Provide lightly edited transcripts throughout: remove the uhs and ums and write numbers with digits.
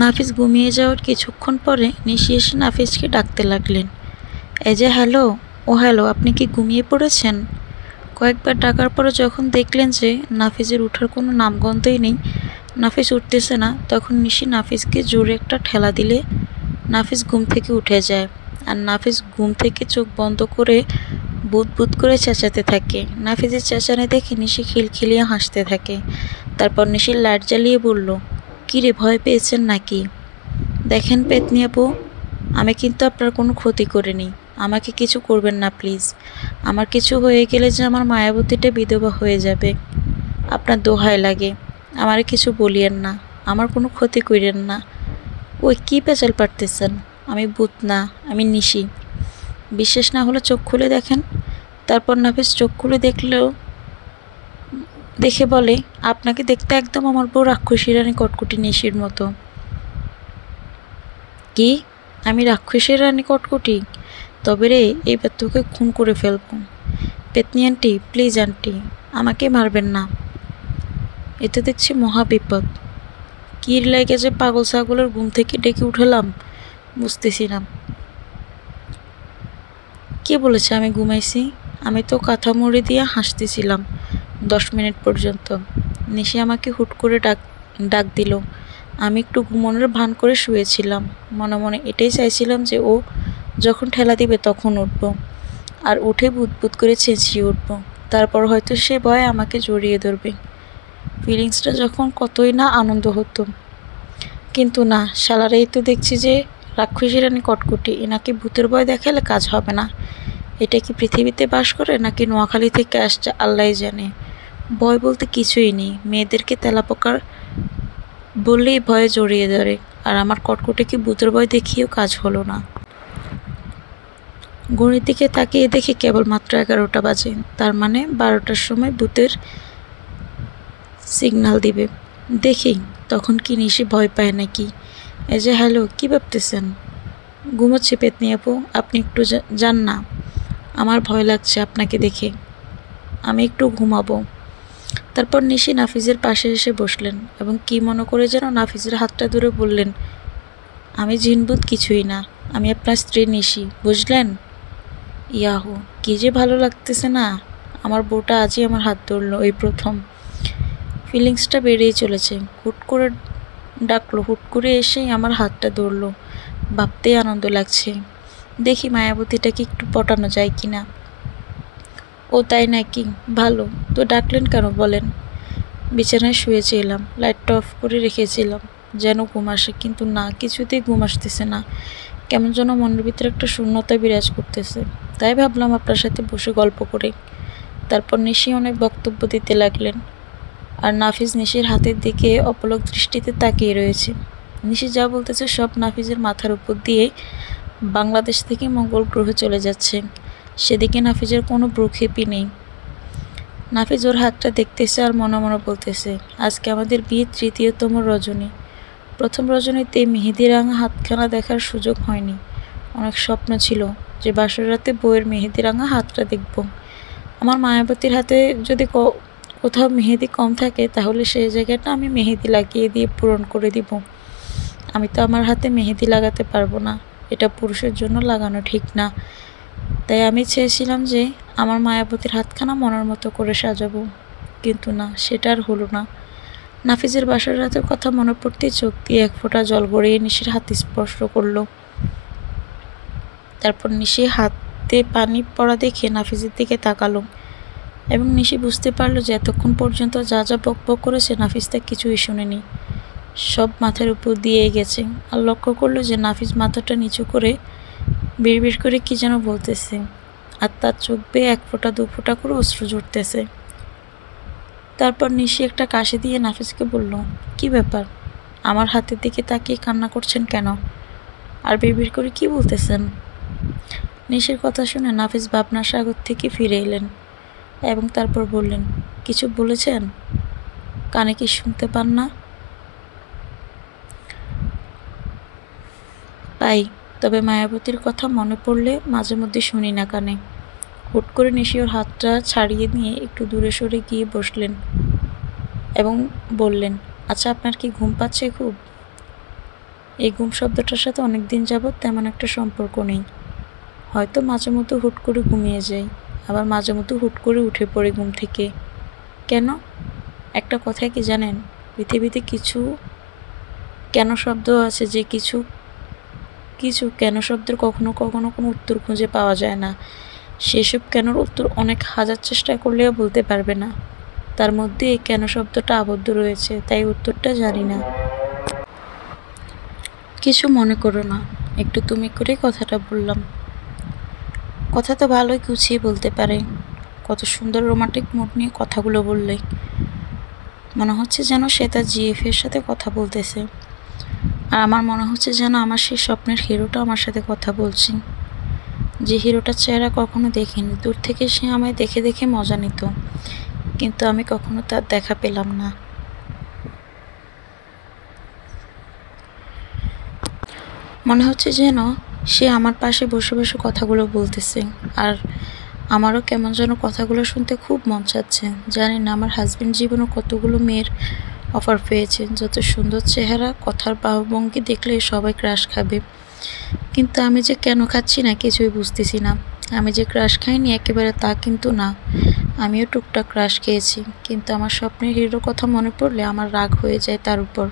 নাফিস ঘুমিয়ে যাওয়ার কিছুক্ষণ পরে নিশি এসে নাফিসকে ডাকতে লাগলেন। এই যে হ্যালো। ও হ্যালো, আপনি কি ঘুমিয়ে পড়েছেন? কয়েকবার ডাকার পরে যখন দেখলেন যে নাফিসের ওঠার কোনো নামগন্ধই নেই, নাফিস উঠতেছে না, তখন নিশি নাফিসকে জোরে একটা ঠেলা দিলে নাফিস ঘুম থেকে উঠে যায়। আর নাফিস ঘুম থেকে চোখ বন্ধ করে বুদ বুদ করে চেঁচাতে থাকে। নাফিসের চেঁচানি দেখে নিশি খিলখিলিয়ে হাসতে থাকে। তারপর নিশির লাইট জ্বালিয়ে বলল, কিরে, ভয় পেয়েছেন নাকি? দেখেন পেতনি আপু, আমি কিন্তু আপনার কোনো ক্ষতি করিনি। আমাকে কিছু করবেন না প্লিজ। আমার কিছু হয়ে গেলে যে আমার মায়াবতীটা বিধবা হয়ে যাবে। আপনার দোহাই লাগে, আমারে কিছু বলিয়েন না, আমার কোনো ক্ষতি করিয়েন না। ওই কি পেঁচাল পারতেছেন? আমি ভূত না, আমি নিশি। বিশ্বাস না হলে চোখ খুলে দেখেন। তারপর নাফিস চোখ খুলে দেখে বলে, আপনাকে দেখতে একদম আমার বউ রাক্ষসী রানী কটকটি নিশির মতো। কি? আমি রাক্ষসী রানী কটকটি? তবে রে, এইবার তোকে খুন করে ফেলব। পেতনি আন্টি, প্লিজ আন্টি, আমাকে মারবেন না। এতে দেখছি মহা বিপদ। কি লাগে যে পাগল ছাগলের ঘুম থেকে ডেকে উঠালাম, বুঝতেছি না। কে বলেছে আমি ঘুমাইছি? আমি তো কাঁথা মুড়ি দিয়ে হাসতেছিলাম 10 মিনিট পর্যন্ত। নিশি আমাকে হুট করে ডাক দিল। আমি একটু ঘুমানোর ভান করে শুয়েছিলাম। মনে মনে এটাই চাইছিলাম যে ও যখন ঠেলা দিবে তখন উঠব, আর উঠে বুদবুদ করে চেঁচিয়ে উঠব। তারপর হয়তো সে ভয়ে আমাকে জড়িয়ে ধরবে। ফিলিংসটা যখন কতই না আনন্দ হতো। কিন্তু না, শালারাই তো দেখছি যে রাক্ষসী রানী কটকটি, এনাকে ভূতের ভয় দেখালে কাজ হবে না। এটা কি পৃথিবীতে বাস করে নাকি নোয়াখালী থেকে আসছে আল্লাহ জানে। ভয় বলতে কিছুই নেই, মেয়েদেরকে তেলাপোকার বললেই ভয়ে জড়িয়ে ধরে। আর আমার কটকটিকে ভূতের ভয় দেখিয়েও কাজ হলো না। ঘড়ির দিকে তাকিয়ে দেখি কেবলমাত্র 11টা বাজে। তার মানে 12টার সময় ভূতের সিগন্যাল দিবে। দেখি তখন কি নিশি ভয় পায় নাকি। এই যে হ্যালো, কি ভাবতেছেন? ঘুমোচ্ছি পেতনি আপু, আপনি একটু যান না, আমার ভয় লাগছে আপনাকে দেখে। আমি একটু ঘুমাবো। তারপর নিশি নাফিজের পাশে এসে বসলেন এবং কি মনে করে যেন নাফিজের হাতটা ধরে বললেন, আমি জিনভূত কিছুই না, আমি আপনার স্ত্রী নিশি, বুঝলেন? ইয়াহু, কি যে ভালো লাগতেছে না। আমার বউটা আজই আমার হাত ধরলো, এই প্রথম। ফিলিংসটা বেড়েই চলেছে। হুট করে ডাকলো, হুট করে এসেই আমার হাতটা ধরলো। ভাবতেই আনন্দ লাগছে। দেখি মায়াবতীটাকে একটু পটানো যায় কিনা। ও তাই নাকি? ভালো তো, ডাকলেন কেন বলেন? বিছানায় শুয়েছিলাম, লাইটটা অফ করে রেখেছিলাম যেন ঘুম আসে, কিন্তু না, কিছুতেই ঘুম আসতেছে না। কেমন যেন মনের ভিতরে একটা শূন্যতা বিরাজ করতেছে। তাই ভাবলাম আপনার সাথে বসে গল্প করে। তারপর নিশি অনেক বক্তব্য দিতে লাগলেন, আর নাফিজ নিশির হাতের দিকে অপলক দৃষ্টিতে তাকিয়ে রয়েছে। নিশি যা বলতেছে সব নাফিজের মাথার উপর দিয়ে বাংলাদেশ থেকে মঙ্গল গ্রহে চলে যাচ্ছে। সেদিকে নাফিজের কোনো ভ্রুক্ষেপই নেই। নাফিজ ওর হাতটা দেখতেছে আর মনে মনে বলতেছে, আজকে আমাদের বিয়ের 3য়তম রজনী। প্রথম রজনীতে মেহেদি রাঙা হাতখানা দেখার সুযোগ হয়নি। অনেক স্বপ্ন ছিল যে বাসর রাতে বউয়ের মেহেদি রাঙা হাতটা দেখব। আমার মায়াবতীর হাতে যদি কোথাও মেহেদি কম থাকে, তাহলে সেই জায়গাটা আমি মেহেদি লাগিয়ে দিয়ে পূরণ করে দিব। আমি তো আমার হাতে মেহেদি লাগাতে পারবো না, এটা পুরুষের জন্য লাগানো ঠিক না। তাই আমি চেয়েছিলাম যে আমার মায়াবতীর হাতখানা মনের মতো করে সাজাবো, কিন্তু না, সেটা আর হলো না। নাফিজের বাসার রাতের কথা মনে পড়তেই চোখ দিয়ে এক ফোঁটা জল গড়িয়ে নিশির হাতে স্পর্শ করলো। তারপর নিশি হাতে পানি পড়া দেখে নাফিজের দিকে তাকালো এবং নিশি বুঝতে পারলো যে এতক্ষণ পর্যন্ত যা যা বকবক করেছে নাফিজ তা কিছুই শোনেনি, সব মাথার উপর দিয়ে গেছে। আর লক্ষ্য করলো যে নাফিজ মাথাটা নিচু করে বিড়বিড় করে কি যেন বলতেছে, আর তার চোখ বেয়ে 1 ফোঁটা 2 ফোঁটা করে অশ্রু ঝরতেছে। তারপর নিশি একটা কাশি দিয়ে নাফিজকে বলল, কি ব্যাপার, আমার হাতের দিকে তাকিয়ে কান্না করছেন কেন? আর বিড়বিড় করে কি বলতেছেন? নিশির কথা শুনে নাফিজ ভাবনার সাগর থেকে ফিরে এলেন এবং তারপর বললেন, কিছু বলেছেন? কানে কি শুনতে পান না? পাই, তবে মায়াবতীর কথা মনে পড়লে মাঝে মধ্যে শুনি না কানে। হুট করে নিশি ওর হাতটা ছাড়িয়ে নিয়ে একটু দূরে সরে গিয়ে বসলেন এবং বললেন, আচ্ছা, আপনার কি ঘুম পাচ্ছে খুব? এই ঘুম শব্দটার সাথে অনেক দিন যাবৎ তেমন একটা সম্পর্ক নেই। হয়তো মাঝে মধ্যে হুট করে ঘুমিয়ে যাই, আবার মাঝে মধ্যে হুট করে উঠে পড়ি ঘুম থেকে। কেন? একটা কথা কি জানেন, পৃথিবীতে কিছু কেন শব্দ আছে, যে কিছু কিছু কেন শব্দের কখনো কখনো কোনো উত্তর খুঁজে পাওয়া যায় না। সেসব কেনর উত্তর অনেক হাজার চেষ্টা করলেও বলতে পারবে না। তার মধ্যে এই কেন শব্দটা আবদ্ধ রয়েছে, তাই উত্তরটা জানি না। কিছু মনে করো না, একটু তুমি করে কথাটা বললাম। কথা তো ভালোই গুছিয়ে বলতে পারে। কত সুন্দর রোমান্টিক মুড নিয়ে কথাগুলো বললে। মনে হচ্ছে যেন সে তার জিএফ এর সাথে কথা বলতেছে। আর আমার মনে হচ্ছে যেন আমার সেই স্বপ্নের হিরোটা আমার সাথে কথা বলছে, যে হিরোটার চেহারা কখনো দেখিনি। দূর থেকে সে আমায় দেখে দেখে মজা নিত, কিন্তু আমি কখনো তার দেখা পেলাম না। মনে হচ্ছে যেন সে আমার পাশে বসে বসে কথাগুলো বলতেছে, আর আমারও কেমন যেন কথাগুলো শুনতে খুব মন চাচ্ছে। জানি না আমার হাজবেন্ড জীবনে কতগুলো মেয়ের অফার পেয়েছে, যত সুন্দর চেহারা, কথার ভাবভঙ্গি দেখলে সবাই ক্রাশ খাবে। কিন্তু আমি যে কেন খাচ্ছি না কিছুই বুঝতেছি না। আমি যে ক্রাশ খাইনি একেবারে তা কিন্তু না, আমিও টুকটাক ক্রাশ খেয়েছি। কিন্তু আমার স্বপ্নের হিরোর কথা মনে পড়লে আমার রাগ হয়ে যায় তার উপর।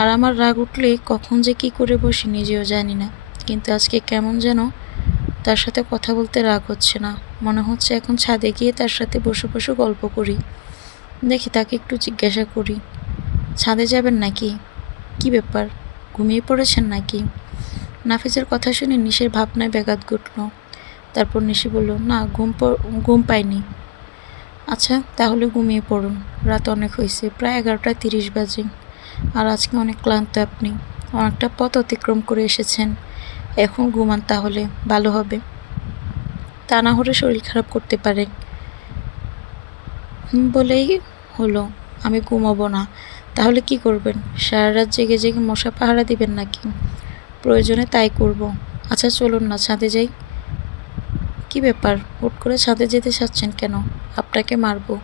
আর আমার রাগ উঠলে কখন যে কি করে বসি নিজেও জানি না। কিন্তু আজকে কেমন যেন তার সাথে কথা বলতে রাগ হচ্ছে না। মনে হচ্ছে এখন ছাদে গিয়ে তার সাথে বসে বসে গল্প করি। দেখি তাকে একটু জিজ্ঞাসা করি, ছাদে যাবেন নাকি? কি ব্যাপার, ঘুমিয়ে পড়েছেন নাকি? নাফিজের কথা শুনে নিশির ভাবনায় ব্যাঘাত ঘটল। তারপর নিশি বলল, না, ঘুম পাইনি। আচ্ছা, তাহলে ঘুমিয়ে পড়ুন, রাত অনেক হয়েছে, প্রায় 11:30 বাজে। আর আজকে অনেক ক্লান্ত আপনি, অনেকটা পথ অতিক্রম করে এসেছেন। এখন ঘুমান তাহলে ভালো হবে, তা না হলে শরীর খারাপ করতে পারে। বলেই হলো, আমি ঘুমাবো না। তাহলে কি করবেন? সারা রাত জেগে জেগে মশা পাহারা দিবেন নাকি? প্রয়োজনে তাই করব। আচ্ছা চলুন না, ছাদে যাই। কি ব্যাপার, হুট করে ছাদে যেতে চাচ্ছেন কেন? আপনাকে মারবো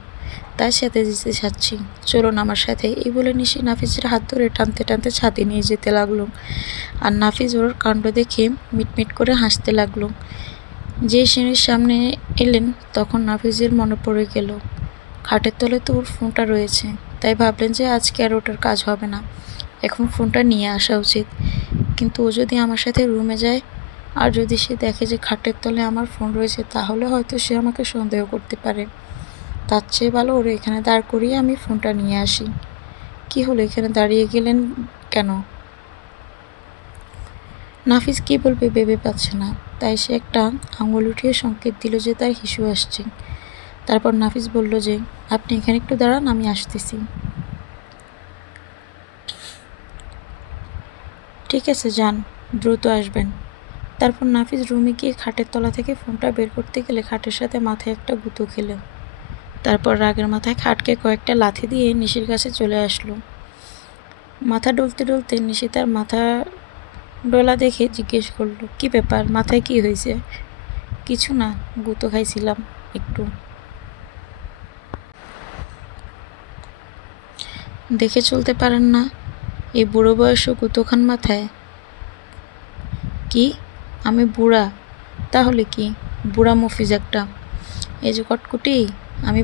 তাই ছাদে যেতে চাচ্ছি, চলুন আমার সাথে। এই বলে নিশি নাফিজের হাত ধরে টানতে টানতে ছাদে নিয়ে যেতে লাগলো। আর নাফিজ ওর কাণ্ড দেখে মিটমিট করে হাসতে লাগলো। যে সিঁড়ির সামনে এলেন তখন নাফিজের মনে পড়ে গেল খাটের তলে তো ওর ফোনটা রয়েছে। তাই ভাবলেন যে আজকে আর ওটার কাজ হবে না, এখন ফোনটা নিয়ে আসা উচিত। কিন্তু ও যদি আমার সাথে রুমে যায়, আর যদি সে দেখে যে খাটের তলে আমার ফোন রয়েছে, তাহলে হয়তো সে আমাকে সন্দেহ করতে পারে। তার চেয়ে ভালো ওরে এখানে দাঁড় করিয়ে আমি ফোনটা নিয়ে আসি। কি হলো, এখানে দাঁড়িয়ে গেলেন কেন? নাফিজ কি বলবে ভেবে পাচ্ছে না, তাই সে একটা আঙুল উঠিয়ে সংকেত দিল যে তার হিসু আসছে। তারপর নাফিজ বলল যে, আপনি এখানে একটু দাঁড়ান, আমি আসতেছি। ঠিক আছে, যান, দ্রুত আসবেন। তারপর নাফিজ রুমে গিয়ে খাটের তলা থেকে ফোনটা বের করতে গেলে খাটের সাথে মাথায় একটা গুঁতো খেল। তারপর রাগের মাথায় খাটকে কয়েকটা লাথি দিয়ে নিশির কাছে চলে আসলো। মাথা ডলতে ডলতে নিশি তার মাথা ডোলা দেখে জিজ্ঞেস করলো, কি ব্যাপার, মাথায় কি হয়েছে? কিছু না, গুঁতো খাইছিলাম একটু। দেখে চলতে পারেন না? এই বুড়ো বয়সও গুঁতো খান মাথায়? কি, আমি বুড়া? তাহলে কি, বুড়া মফিজ একটা। এই যে কটকুটি, আমি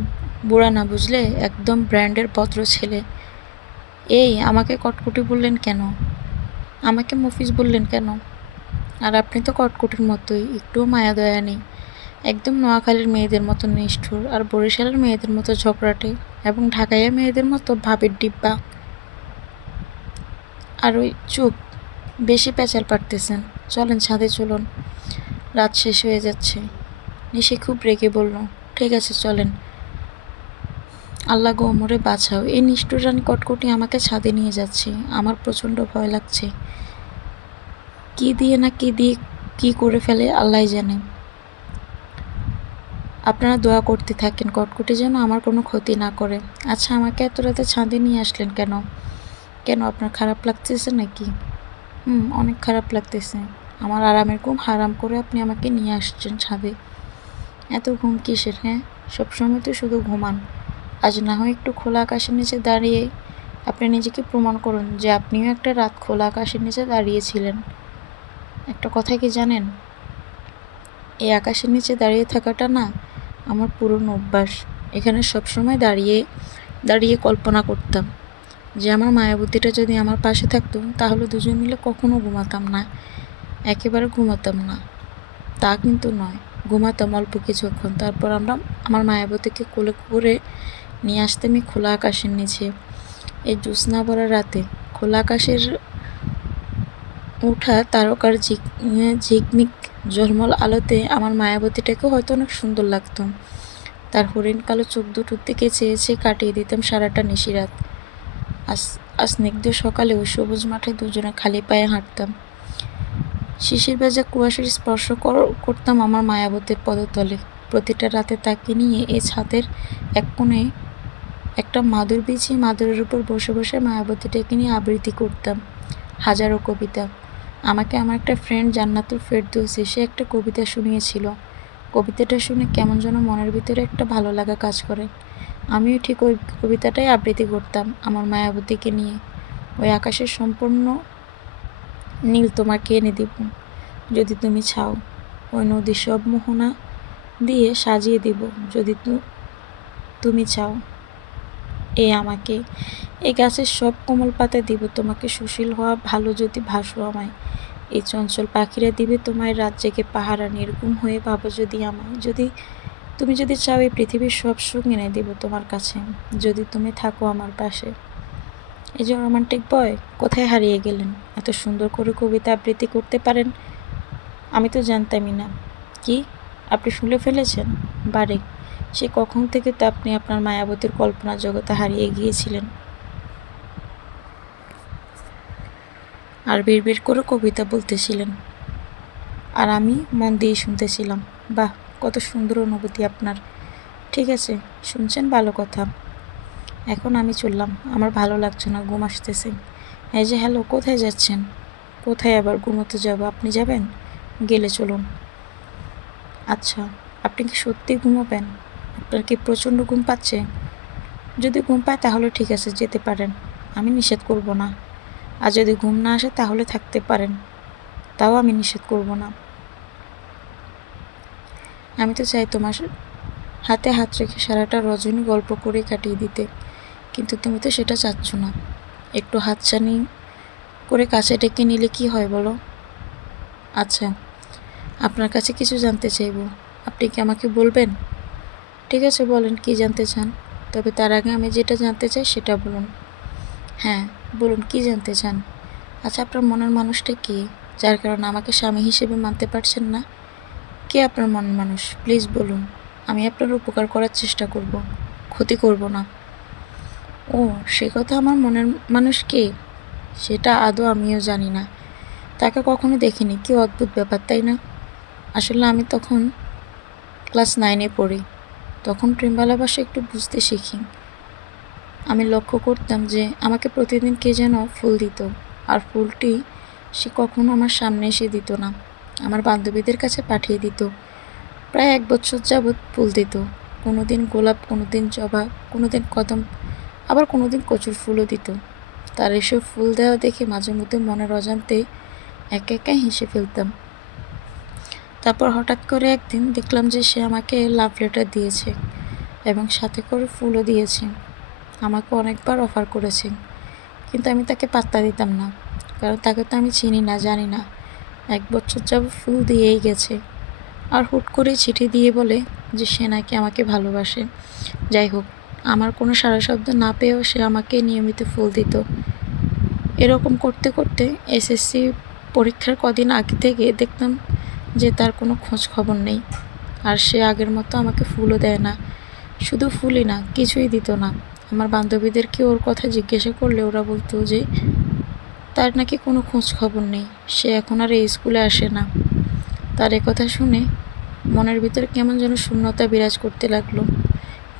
বুড়া না বুঝলে, একদম ব্র্যান্ডের ভদ্র ছেলে। এই, আমাকে কটকুটি বললেন কেন? আমাকে মফিজ বললেন কেন? আর আপনি তো কটকুটির মতোই, একটুও মায়া দয়া নেই। একদম নোয়াখালীর মেয়েদের মতো নিষ্ঠুর, আর বরিশালের মেয়েদের মতো ঝগড়াটে, এবং ঢাকাইয়া মেয়েদের মতো ভাবের ডিব্বা। আর ওই চুপ, বেশি পেঁচাল পারতেছেন। চলেন ছাদে চলুন, রাত শেষ হয়ে যাচ্ছে। নিশি খুব রেগে বলল, ঠিক আছে চলেন। আল্লাহ গো, মোরে বাঁচাও, এই নিষ্ঠুর রানী কটকটি আমাকে ছাদে নিয়ে যাচ্ছে। আমার প্রচণ্ড ভয় লাগছে। কি দিয়ে না কি দিয়ে কি করে ফেলে আল্লাহ জানে। আপনারা দোয়া করতে থাকেন কটকটি যেন আমার কোনো ক্ষতি না করে। আচ্ছা, আমাকে এত রাতে ছাদে নিয়ে আসলেন কেন? কেন, আপনার খারাপ লাগতেছে নাকি? অনেক খারাপ লাগতেছে। আমার আরামের ঘুম হারাম করে আপনি আমাকে নিয়ে আসছেন ছাদে। এত ঘুম কিসের? হ্যাঁ, সবসময় তো শুধু ঘুমান। আজ না হয় একটু খোলা আকাশের নিচে দাঁড়িয়ে আপনি নিজেকে প্রমাণ করুন যে আপনিও একটা রাত খোলা আকাশের নিচে দাঁড়িয়েছিলেন। একটা কথা কি জানেন, এই আকাশের নিচে দাঁড়িয়ে থাকাটা না আমার পুরনো অভ্যাস। এখানে সবসময় দাঁড়িয়ে দাঁড়িয়ে কল্পনা করতাম যে আমার মায়াবতীটা যদি আমার পাশে থাকতো তাহলে দুজন মিলে কখনো ঘুমাতাম না, একেবারে ঘুমাতাম না। তা কিন্তু নয়, ঘুমাতাম অল্প কিছুক্ষণ, তারপর আমার মায়াবতীকে কোলে করে নিয়ে আসতাম এই খোলা আকাশের নিচে। এই জ্যোৎস্না ভরা রাতে খোলা আকাশের ওঠা তারকার ঝিকমিক ঝলমল আলোতে আমার মায়াবতীটাকে হয়তো অনেক সুন্দর লাগতো। তার হরিণ কালো চোখ দুটোর দিকে চেয়ে চেয়ে কাটিয়ে দিতাম সারাটা নিশিরাত। স্নিগ্ধ সকালে ওই সবুজ মাঠে দুজনে খালি পায়ে হাঁটতাম। শিশির ভেজা কুয়াশার স্পর্শ করতাম আমার মায়াবতীর পদতলে। প্রতিটা রাতে তাকে নিয়ে এই ছাদের এক কোণে একটা মাদুর বিছিয়ে মাদুরের উপর বসে বসে মায়াবতীটাকে নিয়ে আবৃত্তি করতাম হাজারো কবিতা। আমাকে আমার একটা ফ্রেন্ড জান্নাতুল ফেরদৌসী সে একটা কবিতা শুনিয়েছিল। কবিতাটা শুনে কেমন যেন মনের ভিতরে একটা ভালো লাগা কাজ করে। আমিও ঠিক ওই কবিতাটাই আবৃত্তি করতাম আমার মায়াবতীকে নিয়ে। ওই আকাশের সম্পূর্ণ নীল তোমাকে এনে দিব যদি তুমি চাও, ওই নদীর সব মোহনা দিয়ে সাজিয়ে দিব যদি তুমি চাও। আমাকে এই গাছের সব কোমল পাতা দিব তোমাকে সুশীল হওয়া ভালো যদি ভাসো আমায়। এই চঞ্চল পাখিরা দিবে তোমায় রাত জেগে পাহারা নির্গুম হয়ে ভাবো যদি আমায়। তুমি যদি চাও এই পৃথিবীর সব সুখ এনে দিব তোমার কাছে যদি তুমি থাকো আমার পাশে। এই যে রোমান্টিক বয়, কোথায় হারিয়ে গেলেন? এত সুন্দর করে কবিতা আবৃত্তি করতে পারেন, আমি তো জানতামই না। কি আপনি শুনে ফেলেছেন? বারে, সে কখন থেকে তো আপনি আপনার মায়াবতীর কল্পনা জগতে হারিয়ে গিয়েছিলেন আর বিড়বিড় করে কবিতা বলতেছিলেন, আর আমি মন দিয়ে শুনতেছিলাম। বাহ, কত সুন্দর অনুভূতি আপনার। ঠিক আছে, শুনছেন, ভালো কথা। এখন আমি চললাম, আমার ভালো লাগছে না, ঘুম আসতেছে। এই যে হ্যালো, কোথায় যাচ্ছেন? কোথায় আবার ঘুমোতে যাব? আপনি যাবেন? গেলে চলুন। আচ্ছা, আপনি কি সত্যি ঘুমোবেন? আপনার কি প্রচণ্ড ঘুম পাচ্ছে? যদি ঘুম পায় তাহলে ঠিক আছে, যেতে পারেন, আমি নিষেধ করব না। আর যদি ঘুম না আসে তাহলে থাকতে পারেন, তাও আমি নিষেধ করব না। আমি তো চাই তোমার হাতে হাত রেখে সারাটা রজনী গল্প করে কাটিয়ে দিতে, কিন্তু তুমি তো সেটা চাচ্ছ না। একটু হাতছানি করে কাছে ডেকে নিলে কি হয় বলো? আচ্ছা, আপনার কাছে কিছু জানতে চাইব, আপনি কি আমাকে বলবেন? ঠিক আছে, বলেন কি জানতে চান, তবে তার আগে আমি যেটা জানতে চাই সেটা বলুন। হ্যাঁ বলুন, কি জানতে চান? আচ্ছা, আপনার মনের মানুষটা কে, যার কারণে আমাকে স্বামী হিসেবে মানতে পারছেন না? কে আপনার মনের মানুষ? প্লিজ বলুন, আমি আপনার উপকার করার চেষ্টা করব, ক্ষতি করব না। ও, সে কথা, আমার মনের মানুষ কে সেটা আদৌ আমিও জানি না, তাকে কখনো দেখিনি। কি অদ্ভুত ব্যাপার, তাই না? আসলে আমি তখন ক্লাস 9-এ পড়ি, তখন প্রেম ভালোবাসা একটু বুঝতে শিখি। আমি লক্ষ্য করতাম যে আমাকে প্রতিদিন কে যেন ফুল দিত, আর ফুলটি সে কখনো আমার সামনে এসে দিত না, আমার বান্ধবীদের কাছে পাঠিয়ে দিত। প্রায় 1 বছর যাবৎ ফুল দিত, কোনোদিন গোলাপ, কোনোদিন জবা, কোনোদিন কদম, আবার কোনোদিন কচুর ফুলও দিত। তার এসব ফুল দেওয়া দেখে মাঝে মধ্যে মনের অজান্তে একা একা হেসে ফেলতাম। তারপর হঠাৎ করে একদিন দেখলাম যে সে আমাকে লাভ লেটার দিয়েছে এবং সাথে করে ফুলও দিয়েছে। আমাকে অনেকবার অফার করেছে, কিন্তু আমি তাকে পাত্তা দিতাম না, কারণ তাকে তো আমি চিনি না, জানি না। 1 বছর যাবৎ ফুল দিয়েই গেছে, আর হুট করে চিঠি দিয়ে বলে যে সে নাকি আমাকে ভালোবাসে। যাই হোক, আমার কোনো সাড়া শব্দ না পেয়েও সে আমাকে নিয়মিত ফুল দিত। এরকম করতে করতে এসএসসি পরীক্ষার কদিন আগে থেকে দেখতাম যে তার কোনো খোঁজ খবর নেই, আর সে আগের মতো আমাকে ফুলও দেয় না। শুধু ফুলই না, কিছুই দিত না। আমার বান্ধবীদেরকে ওর কথা জিজ্ঞাসা করলে ওরা বলতো যে তার নাকি কোনো খোঁজ খবর নেই, সে এখন আর এই স্কুলে আসে না। তার কথা শুনে মনের ভিতরে কেমন যেন শূন্যতা বিরাজ করতে লাগলো,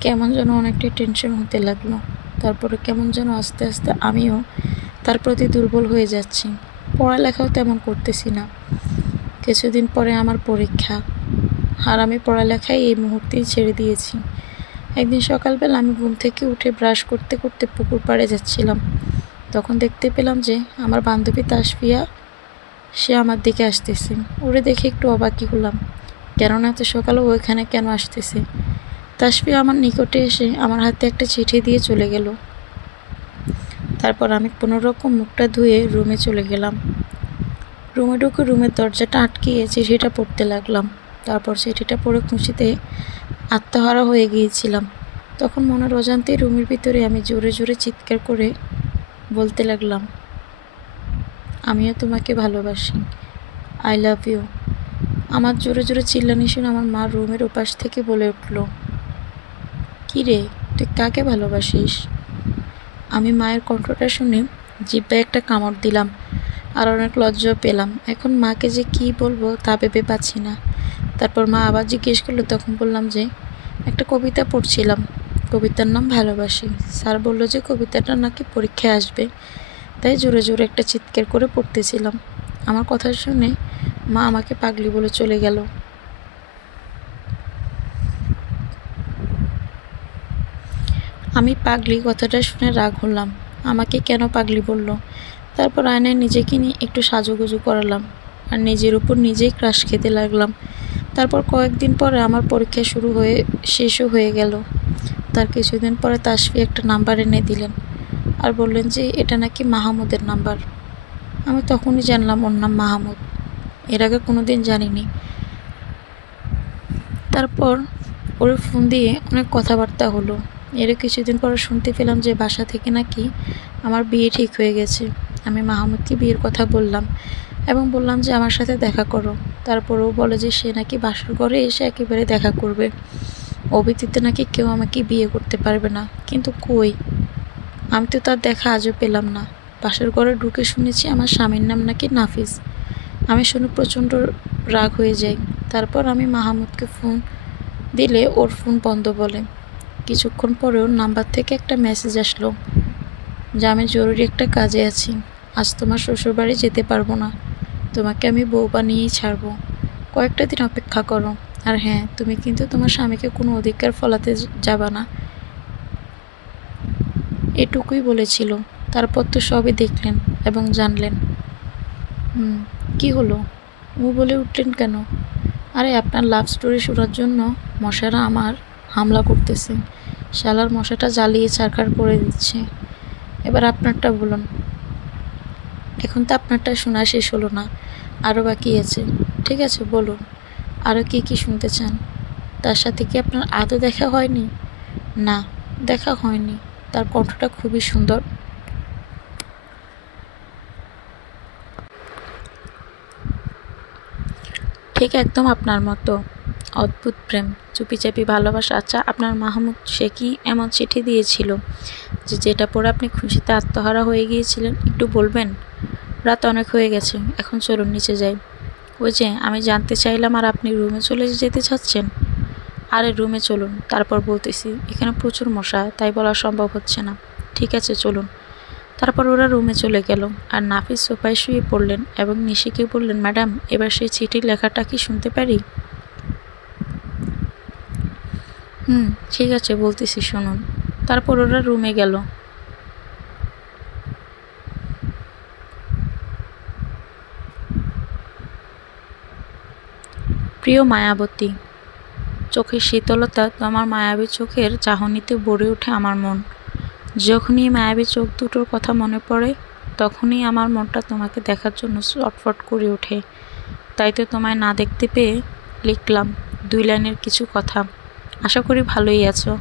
কেমন যেন অনেকটাই টেনশন হতে লাগলো। তারপরে কেমন যেন আস্তে আস্তে আমিও তার প্রতি দুর্বল হয়ে যাচ্ছি, পড়ালেখাও তেমন করতেছি না। কিছুদিন পরে আমার পরীক্ষা, আর আমি পড়ালেখায় এই মুহূর্তেই ছেড়ে দিয়েছি। একদিন সকালবেলা আমি ঘুম থেকে উঠে ব্রাশ করতে করতে পুকুর পাড়ে যাচ্ছিলাম। তখন দেখতে পেলাম যে আমার বান্ধবী তাসফিয়া সে আমার দিকে আসতেছে। ওরে দেখে একটু অবাকই হলাম, কেননা এত সকালে ও এখানে কেন আসতেছে। তাসফিয়া আমার নিকটে এসে আমার হাতে একটা চিঠি দিয়ে চলে গেল। তারপর আমি কোনোরকম মুখটা ধুয়ে রুমে চলে গেলাম। রুমে ঢুকে রুমের দরজাটা আটকিয়ে চিঠিটা পড়তে লাগলাম। তারপর চিঠিটা পড়ে খুশিতে আত্মহারা হয়ে গিয়েছিলাম। তখন মনের অজান্তেই রুমের ভিতরে আমি জোরে জোরে চিৎকার করে বলতে লাগলাম, আমিও তোমাকে ভালোবাসি, আই লাভ ইউ। আমার জোরে জোরে চিল্লানি শুনে আমার মা রুমের ওপাশ থেকে বলে উঠল, কী রে, তুই কাকে ভালোবাসিস? আমি মায়ের কণ্ঠটা শুনে জিহ্বায় একটা কামড় দিলাম আর অনেক লজ্জা পেলাম। এখন মাকে যে কি বলবো তা ভেবে পাচ্ছি না। তারপর মা আবার জিজ্ঞেস করলো, তখন বললাম যে একটা কবিতা পড়ছিলাম, কবিতার নাম ভালোবাসি। স্যার বলল যে কবিতাটা নাকি পরীক্ষায় আসবে, তাই জোরে জোরে একটা চিৎকার করে পড়তেছিলাম। আমার কথা শুনে মা আমাকে পাগলি বলে চলে গেল। আমি পাগলি কথাটা শুনে রাগ হলাম, আমাকে কেন পাগলি বলল। তারপর আয়নায় নিজেকে নিয়ে একটু সাজুগুজু করালাম আর নিজের উপর নিজেই ক্রাশ খেতে লাগলাম। তারপর কয়েকদিন পরে আমার পরীক্ষা শেষও হয়ে গেল। তার কিছুদিন পরে তাসফি একটা নাম্বার এনে দিলেন আর বললেন যে এটা নাকি মাহমুদের নাম্বার। আমি তখনই জানলাম ওর নাম মাহমুদ, এর আগে কোনোদিন জানিনি। তারপর ওর ফোন দিয়ে অনেক কথাবার্তা হলো। এর কিছুদিন পরে শুনতে পেলাম যে বাসা থেকে নাকি আমার বিয়ে ঠিক হয়ে গেছে। আমি মাহমুদকে বিয়ের কথা বললাম এবং বললাম যে আমার সাথে দেখা করো। তারপরেও বলে যে সে নাকি বাসর ঘরে এসে একেবারে দেখা করবে, অতীতে নাকি কেউ আমাকে বিয়ে করতে পারবে না। কিন্তু কই, আমি তো তার দেখা আজও পেলাম না। বাসর ঘরে ঢুকে শুনেছি আমার স্বামীর নাম নাকি নাফিস। আমি শুনে প্রচণ্ড রাগ হয়ে যাই। তারপর আমি মাহমুদকে ফোন দিলে ওর ফোন বন্ধ বলে। কিছুক্ষণ পরে ওর নাম্বার থেকে একটা মেসেজ আসলো যে আমি জরুরি একটা কাজে আছি, আজ তোমার শ্বশুরবাড়ি যেতে পারবো না, তোমাকে আমি বউ বানিয়েই ছাড়বো, কয়েকটা দিন অপেক্ষা করো। আর হ্যাঁ, তুমি কিন্তু তোমার স্বামীকে কোনো অধিকার ফলাতে যাবা না, এটুকুই বলেছিল। তারপর তো সবই দেখলেন এবং জানলেন। কি হলো, ও বলে উঠলেন কেন? আরে আপনার লাভ স্টোরি শোনার জন্য মশারা আমার হামলা করতেছে, শালার মশাটা জ্বালিয়ে চারকার করে দিচ্ছে। এবার আপনারটা বলুন। এখন তো আপনারটা শোনা শেষ হলো না, আরও বাকি আছে। ঠিক আছে, বলুন আরও কি শুনতে চান? তার সাথে কি আপনার আদৌ দেখা হয়নি? না, দেখা হয়নি। তার কণ্ঠটা খুবই সুন্দর। ঠিক একদম আপনার মতো, অদ্ভুত প্রেম, চুপিচাপি ভালোবাসা। আচ্ছা, আপনার মাহমুদ সে কি এমন চিঠি দিয়েছিল যেটা পড়ে আপনি খুশিতে আত্মহারা হয়ে গিয়েছিলেন? একটু বলবেন? রাত অনেক হয়ে গেছে, এখন চলুন নিচে যাই। ওই যে আমি জানতে চাইলাম আর আপনি রুমে চলে যেতে চাচ্ছেন। আরে রুমে চলুন, তারপর বলতেছি। এখানে প্রচুর মশা, তাই বলা সম্ভব হচ্ছে না। ঠিক আছে, চলুন। তারপর ওরা রুমে চলে গেল আর নাফিস সোফায় শুয়ে পড়লেন এবং নিশিকে বললেন, ম্যাডাম, এবার সেই চিঠির লেখাটা কি শুনতে পারি? ঠিক আছে, বলতেছি, শুনুন। তারপর ওরা রুমে গেল। প্রিয় মায়াবতী, চোখের শীতলতা তোমার মায়াবী চোখের চাহনিতে ভরে ওঠে আমার মন। যখনই মায়াবী চোখ দুটোর কথা মনে পড়ে, তখনই আমার মনটা তোমাকে দেখার জন্য ছটফট করে ওঠে। তাই তো তোমায় না দেখতে পেয়ে লিখলাম 2 লাইনের কিছু কথা। আশা করি ভালোই আছো।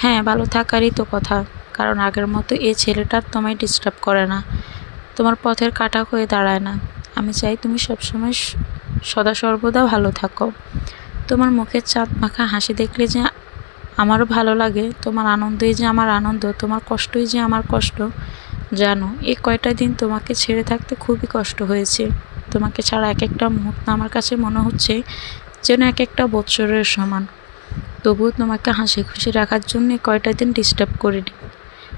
হ্যাঁ, ভালো থাকারই তো কথা, কারণ আগের মতো এই ছেলেটা তোমায় ডিস্টার্ব করে না, তোমার পথের কাঁটা হয়ে দাঁড়ায় না। আমি চাই তুমি সবসময় সদা সর্বদা ভালো থাকো। তোমার মুখের চাঁদ মাখা হাসি দেখলে যে আমারও ভালো লাগে, তোমার আনন্দই যে আমার আনন্দ, তোমার কষ্টই যে আমার কষ্ট। জানো, এই কয়টা দিন তোমাকে ছেড়ে থাকতে খুবই কষ্ট হয়েছে। তোমাকে ছাড়া এক একটা মুহূর্ত আমার কাছে মনে হচ্ছে যেন এক একটা বৎসরের সমান। তবুও তোমাকে হাসি খুশি রাখার জন্য কয়টা দিন ডিস্টার্ব করিনি।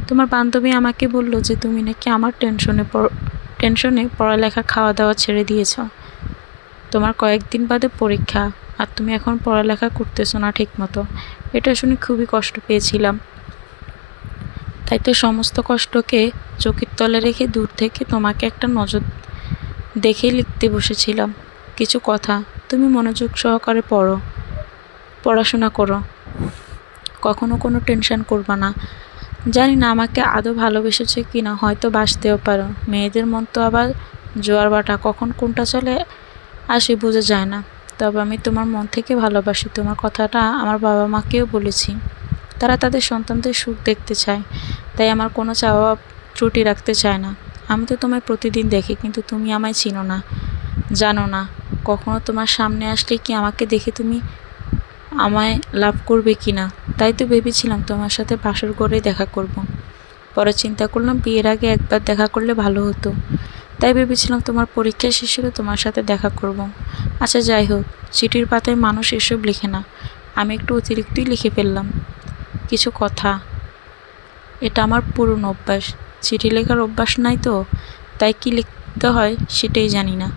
তোমার বান্ধবী আমাকে বলল যে তুমি নাকি আমার টেনশনে পড়ালেখা খাওয়া দাওয়া ছেড়ে দিয়েছ। তোমার কয়েকদিন বাদে পরীক্ষা, আর তুমি এখন পড়ালেখা করতেছো না ঠিক মতো। এটা শুনে খুবই কষ্ট পেয়েছিলাম। তাই তো সমস্ত কষ্টকে চোখের তলে রেখে দূর থেকে তোমাকে একটা নজর দেখেই লিখতে বসেছিলাম কিছু কথা। তুমি মনোযোগ সহকারে পড়াশোনা করো, কখনো কোনো টেনশন করবা না। জানি না আমাকে আদৌ ভালোবেসেছে কি না, হয়তো বাসতেও পারো। মেয়েদের মন তো আবার জোয়ার বাটা, কখন কোনটা চলে আসে বোঝা যায় না। তবে আমি তোমার মন থেকে ভালোবাসি। তোমার কথাটা আমার বাবা মাকেও বলেছি। তারা তাদের সন্তানদের সুখ দেখতে চায়, তাই আমার কোনো চাওয়া ত্রুটি রাখতে চায় না। আমি তো তোমায় প্রতিদিন দেখি, কিন্তু তুমি আমায় চিনো না, জানো না। কখনো তোমার সামনে আসলে কি আমাকে দেখে তুমি আমায় লাভ করবে কি না। তাই তো ভেবেছিলাম তোমার সাথে বাসর ঘরে দেখা করব। পরে চিন্তা করলাম বিয়ের আগে একবার দেখা করলে ভালো হতো। তাই ভেবেছিলাম তোমার পরীক্ষা শেষ হলে তোমার সাথে দেখা করব। আচ্ছা যাই হোক, চিঠির পাতায় মানুষ এসব লিখে না। আমি একটু অতিরিক্তই লিখে ফেললাম কিছু কথা। এটা আমার পুরনো অভ্যাস। চিঠি লেখার অভ্যাস নাই তো, তাই কি লিখতে হয় সেটাই জানি না।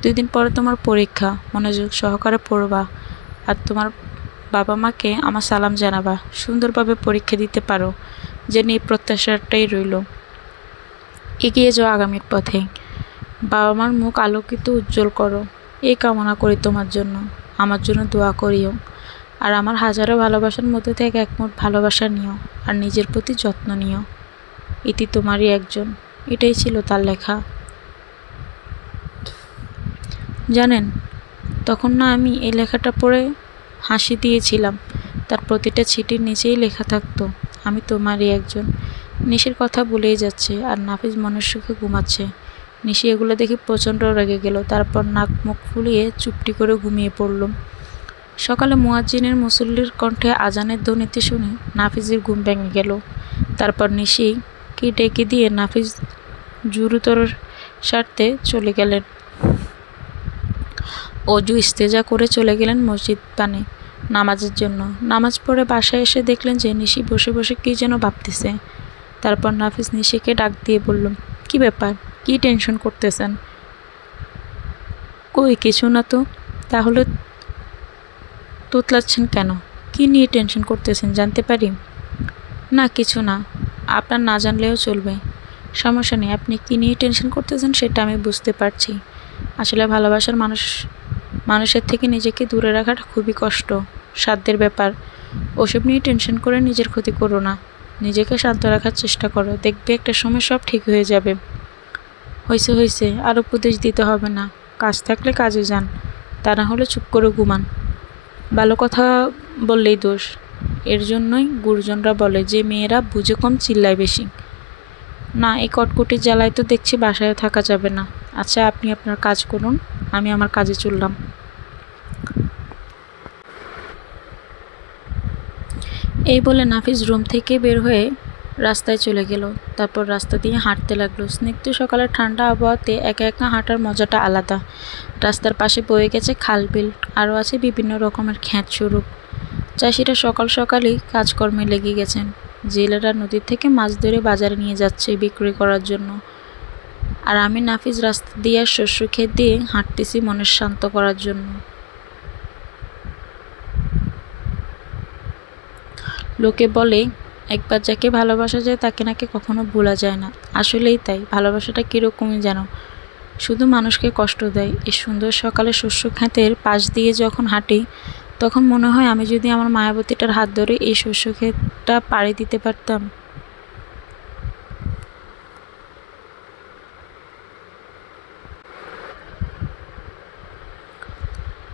2 দিন পরে তোমার পরীক্ষা, মনোযোগ সহকারে পড়বা। আর তোমার বাবা মাকে আমার সালাম জানাবা। সুন্দরভাবে পরীক্ষা দিতে পারো, যে এই প্রত্যাশাটাই রইল। এগিয়ে যাও আগামীর পথে। বাবা মার মুখ আলোকিত উজ্জ্বল করো, এই কামনা করি তোমার জন্য। আমার জন্য দোয়া করিও। আর আমার হাজারো ভালোবাসার মধ্যে থেকে একমুঠ ভালোবাসা নিও, আর নিজের প্রতি যত্ন নিও। ইতি তোমারই একজন। এটাই ছিল তার লেখা। জানেন, তখন না আমি এই লেখাটা পড়ে হাসি দিয়েছিলাম। তার প্রতিটা চিঠির নিচেই লেখা থাকতো, আমি তোমারই একজন। নিশির কথা ভুলেই যাচ্ছে, আর নাফিস মনের সুখে ঘুমাচ্ছে। নিশি এগুলো দেখে প্রচণ্ড রেগে গেল। তারপর নাক মুখ ফুলিয়ে চুপটি করে ঘুমিয়ে পড়ল। সকালে মুয়াজ্জিনের মুসল্লির কণ্ঠে আজানের ধ্বনিতে শুনে নাফিসের ঘুম ভেঙে গেল। তারপর নিশিকে ডেকে দিয়ে নাফিস গুরুতর স্বার্থে চলে গেলেন। অজু ইস্তেজা করে চলে গেলেন মসজিদ পানে নামাজের জন্য। নামাজ পড়ে বাসায় এসে দেখলেন যে নিশি বসে বসে কী যেন ভাবতেছে। তারপর নাফিস নিশিকে ডাক দিয়ে বলল, কি ব্যাপার, কি টেনশন করতেছেন? কই কিছু না তো। তাহলে তোতলাচ্ছেন কেন? কি নিয়ে টেনশন করতেছেন জানতে পারি? না কিছু না, আপনার না জানলেও চলবে। সমস্যা নেই, আপনি কী নিয়ে টেনশন করতেছেন সেটা আমি বুঝতে পারছি। আসলে ভালোবাসার মানুষের থেকে নিজেকে দূরে রাখাটা খুবই সাধ্যের ব্যাপার। ওসব নিয়ে টেনশন করে নিজের ক্ষতি করো না। নিজেকে শান্ত রাখার চেষ্টা করো, দেখবে একটা সময় সব ঠিক হয়ে যাবে। হয়েছে, আর উপদেশ দিতে হবে না। কাজ থাকলে কাজে যান, তা না হলে চুপ করে ঘুমান। ভালো কথা বললেই দোষ। এর জন্যই গুরুজনরা বলে যে মেয়েরা বুঝে কম, চিল্লায় বেশি। না, এই কটকটির জ্বালায় তো দেখছি বাসায়ও থাকা যাবে না। আচ্ছা, আপনি আপনার কাজ করুন, আমি আমার কাজে চললাম। এই বলে নাফিস রুম থেকে বের হয়ে রাস্তায় চলে গেল। তারপর রাস্তা দিয়ে হাঁটতে লাগলো। স্নিগ্ধ সকালের ঠান্ডা আবহাওয়াতে একা একা হাঁটার মজাটা আলাদা। রাস্তার পাশে বয়ে গেছে খাল বিল, আরও আছে বিভিন্ন রকমের ক্ষেত স্বরূপ। চাষিরা সকাল সকালেই কাজকর্মে লেগে গেছেন। জেলেরা নদী থেকে মাছ ধরে বাজারে নিয়ে যাচ্ছে বিক্রি করার জন্য। আর আমি নাফিস রাস্তা দিয়ে শস্য ক্ষেত দিয়ে হাঁটতেছি মনের শান্ত করার জন্য। লোকে বলে একবার যাকে ভালোবাসা যায় তাকে নাকি কখনো ভোলা যায় না। আসলেই তাই। ভালোবাসাটা কীরকমই যেন, শুধু মানুষকে কষ্ট দেয়। এই সুন্দর সকালে শস্য ক্ষেতের পাশ দিয়ে যখন হাঁটি, তখন মনে হয় আমি যদি আমার মায়াবতীটার হাত ধরে এই শস্য ক্ষেতটা পাড়ি দিতে পারতাম।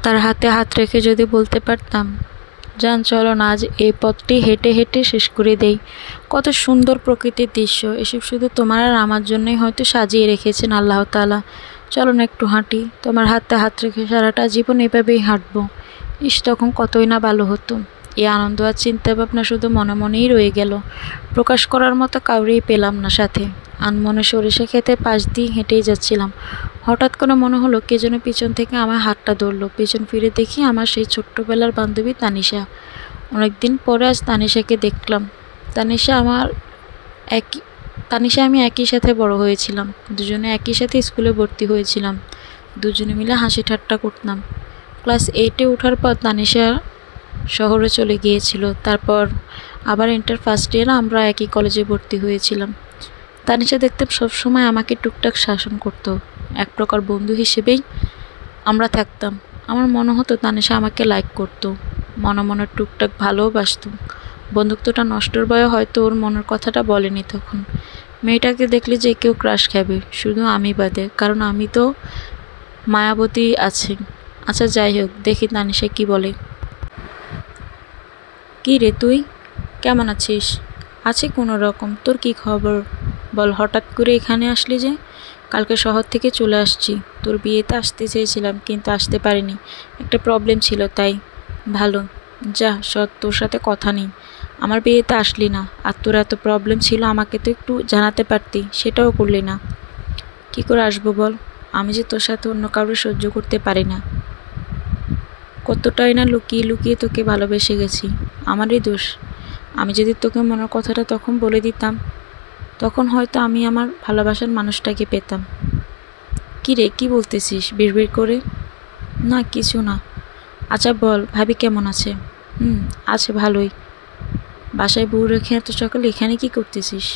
তার হাতে হাত রেখে যদি বলতে পারতাম, যান চলো না আজ এই পথটি হেঁটে হেঁটে শেষ করে দেই। কত সুন্দর প্রকৃতির দৃশ্য, এসব শুধু তোমার আর আমার জন্যই হয়তো সাজিয়ে রেখেছেন আল্লাহ তাআলা। চলো না একটু হাঁটি, তোমার হাতে হাত রেখে সারাটা জীবন এভাবেই হাঁটবো। তখন কতই না ভালো হতো। এই আনন্দ আর চিন্তা ভাবনা শুধু মনে মনেই রয়ে গেল। প্রকাশ করার মতো কাউরেই পেলাম না সাথে। আনমনে সরিষা ক্ষেতের পাশ দিয়ে হেঁটেই যাচ্ছিলাম। হঠাৎ করে মনে হলো কে যেন পিছন থেকে আমার হাতটা ধরলো। পেছন ফিরে দেখি আমার সেই ছোট্টবেলার বান্ধবী তানিশা। অনেকদিন পরে আজ তানিশাকে দেখলাম। তানিশা আমার একই তানিশা আমি একই সাথে বড় হয়েছিলাম। দুজনে একই সাথে স্কুলে ভর্তি হয়েছিলাম। দুজনে মিলে হাসি ঠাট্টা করতাম। ক্লাস 8-এ ওঠার পর তানিশা শহরে চলে গিয়েছিল। তারপর আবার ইন্টার ফার্স্ট ইয়ারে আমরা একই কলেজে ভর্তি হয়েছিলাম। তানিশা দেখতাম সবসময় আমাকে টুকটাক শাসন করতো, এক প্রকার বন্ধু হিসেবেই আমরা থাকতাম। আমার মনে হতো তানিশা আমাকে লাইক করতো, মনে মনে টুকটাক ভালোবাসতো। বন্ধুত্বটা নষ্টর ভয়ে হয়তো ওর মনের কথাটা বলেনি তখন। মেয়েটাকে দেখলে যে কেউ ক্রাশ খাবে, শুধু আমি বাদে, কারণ আমি তো মায়াবতী আছে। আচ্ছা যাই হোক, দেখি তানিশা কি বলে। কি রে তুই কেমন আছিস? আছি কোনো রকম, তোর কি খবর বল? হঠাৎ করে এখানে আসলি যে? কালকে শহর থেকে চলে আসছি। তোর বিয়েতে আসতে চেয়েছিলাম কিন্তু আসতে পারিনি, একটা প্রবলেম ছিল তাই। ভালো, যা সৎ, তোর সাথে কথা নেই। আমার বিয়েতে আসলি না, আর তোর এত প্রবলেম ছিল আমাকে তো একটু জানাতে পারতি, সেটাও করলি না। কি করে আসবো বল? আমি যে তোর সাথে অন্য কাউকে সহ্য করতে পারি না। কতটাই না লুকিয়ে লুকিয়ে তোকে ভালোবেসে গেছি, আমারই দোষ। আমি যদি তোকে মনের কথাটা তখন বলে দিতাম, তখন হয়তো আমি আমার ভালোবাসার মানুষটাকে পেতাম। কি রে, কি বলতেছিস বিড়বিড় করে? না কিছু না। আচ্ছা বল, ভাবি কেমন আছে? আছে ভালোই। বাসায় বউ রেখে এত সকালে এখানে কি করতেছিস?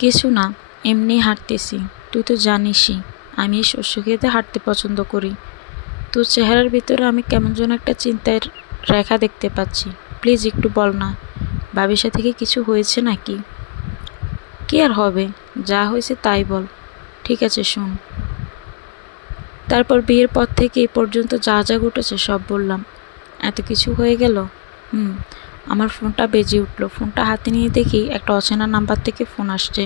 কিছু না, এমনি হাঁটতেছি। তুই তো জানিসই আমি শস্য খেতে হাঁটতে পছন্দ করি। তোর চেহারার ভিতরে আমি কেমন যেন একটা চিন্তার রেখা দেখতে পাচ্ছি। প্লিজ একটু বল না, ভাবির সাথে কি কিছু হয়েছে নাকি? কি আর হবে, যা হয়েছে তাই বল। ঠিক আছে শোন। তারপর বিয়ের পর থেকে এই পর্যন্ত যা যা ঘটেছে সব বললাম। এত কিছু হয়ে গেল। আমার ফোনটা বেজে উঠলো। ফোনটা হাতে নিয়ে দেখি একটা অচেনা নাম্বার থেকে ফোন আসছে।